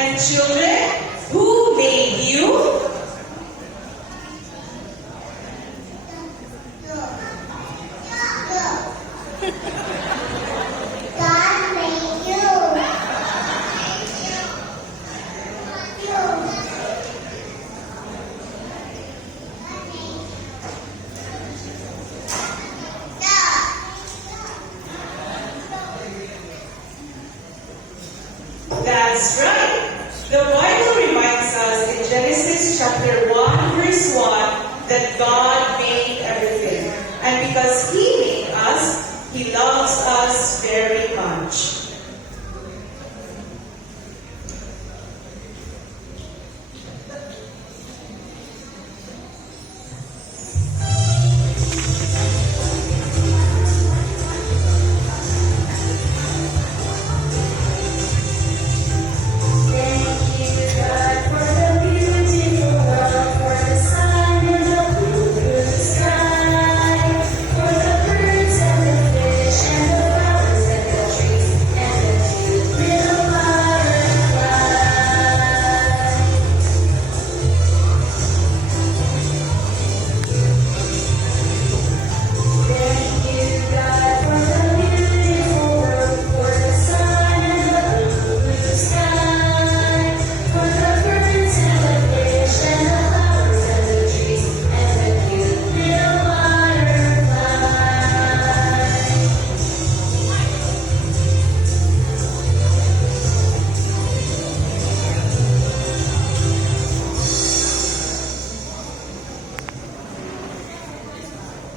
And children, who made you? God made you. That's right. The Bible reminds us in Genesis chapter 1 verse 1 that God made everything. And because He made us, He loves us very much.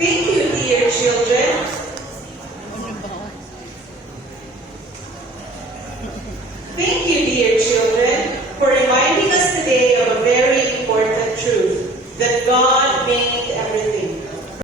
Thank you, dear children. Thank you, dear children, for reminding us today of a very important truth, that God made everything.